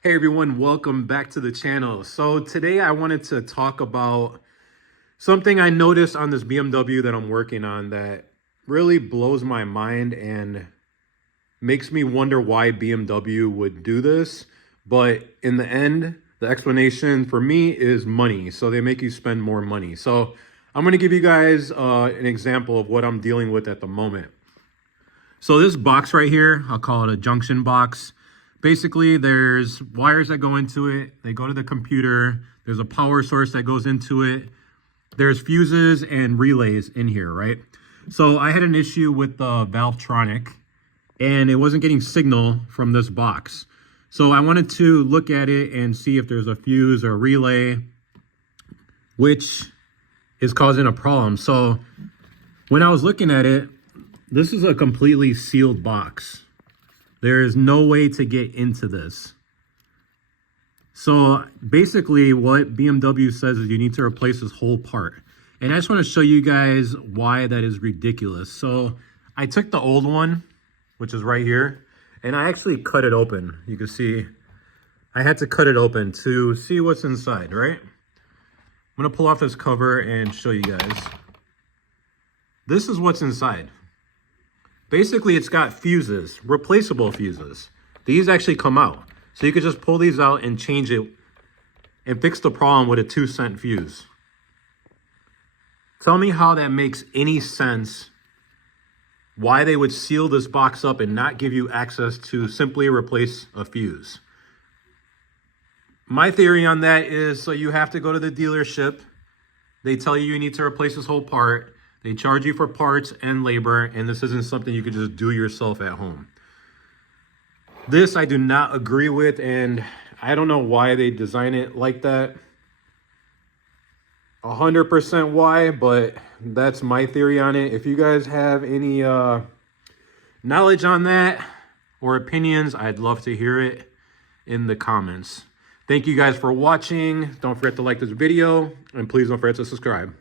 Hey everyone, welcome back to the channel. So today I wanted to talk about something I noticed on this BMW that I'm working on that really blows my mind and makes me wonder why BMW would do this. But in the end, the explanation for me is money. So they make you spend more money. So I'm going to give you guys an example of what I'm dealing with at the moment. So this box right here, I'll call it a junction box. Basically, there's wires that go into it. They go to the computer. There's a power source that goes into it. There's fuses and relays in here, right? So I had an issue with the Valvetronic, and it wasn't getting signal from this box. So I wanted to look at it and see if there's a fuse or a relay, which is causing a problem. So when I was looking at it, this is a completely sealed box. There is no way to get into this. So basically what BMW says is you need to replace this whole part. And I just want to show you guys why that is ridiculous. So I took the old one, which is right here, and I actually cut it open. You can see I had to cut it open to see what's inside, right? I'm going to pull off this cover and show you guys. This is what's inside. Basically, it's got fuses, replaceable fuses. These actually come out. So you could just pull these out and change it and fix the problem with a 2-cent fuse. Tell me how that makes any sense, why they would seal this box up and not give you access to simply replace a fuse. My theory on that is, so you have to go to the dealership. They tell you you need to replace this whole part. They charge you for parts and labor, and this isn't something you could just do yourself at home. This I do not agree with, and I don't know why they design it like that. 100% why, but that's my theory on it. If you guys have any knowledge on that or opinions, I'd love to hear it in the comments. Thank you guys for watching. Don't forget to like this video, and please don't forget to subscribe.